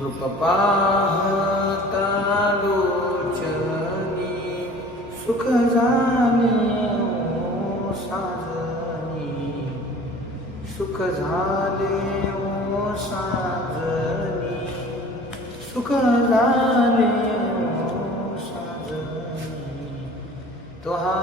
रूप लोचनी सुख झाले ओ साजनी सुख झाले ओ साजनी सुख झाले ओ साजनी तो हा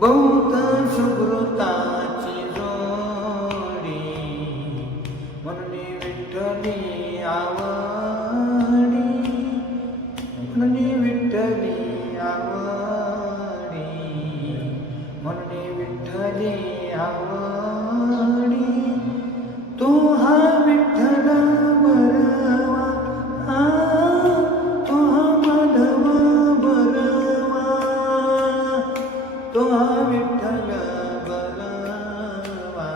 बहुत सुकृताची जोडी म्हणून विठ्ठली आवडी म्हणून विठ्ठली आवडी म्हणून विठ्ठली आवडी Doğa müptela balama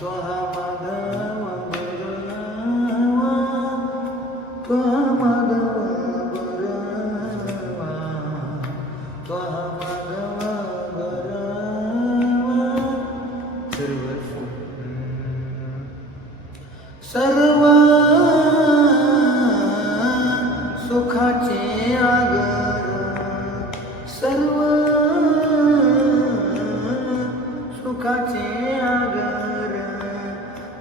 Doğa madama balama Doğa madama balama Doğa madama balama Sarvarfu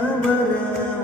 bara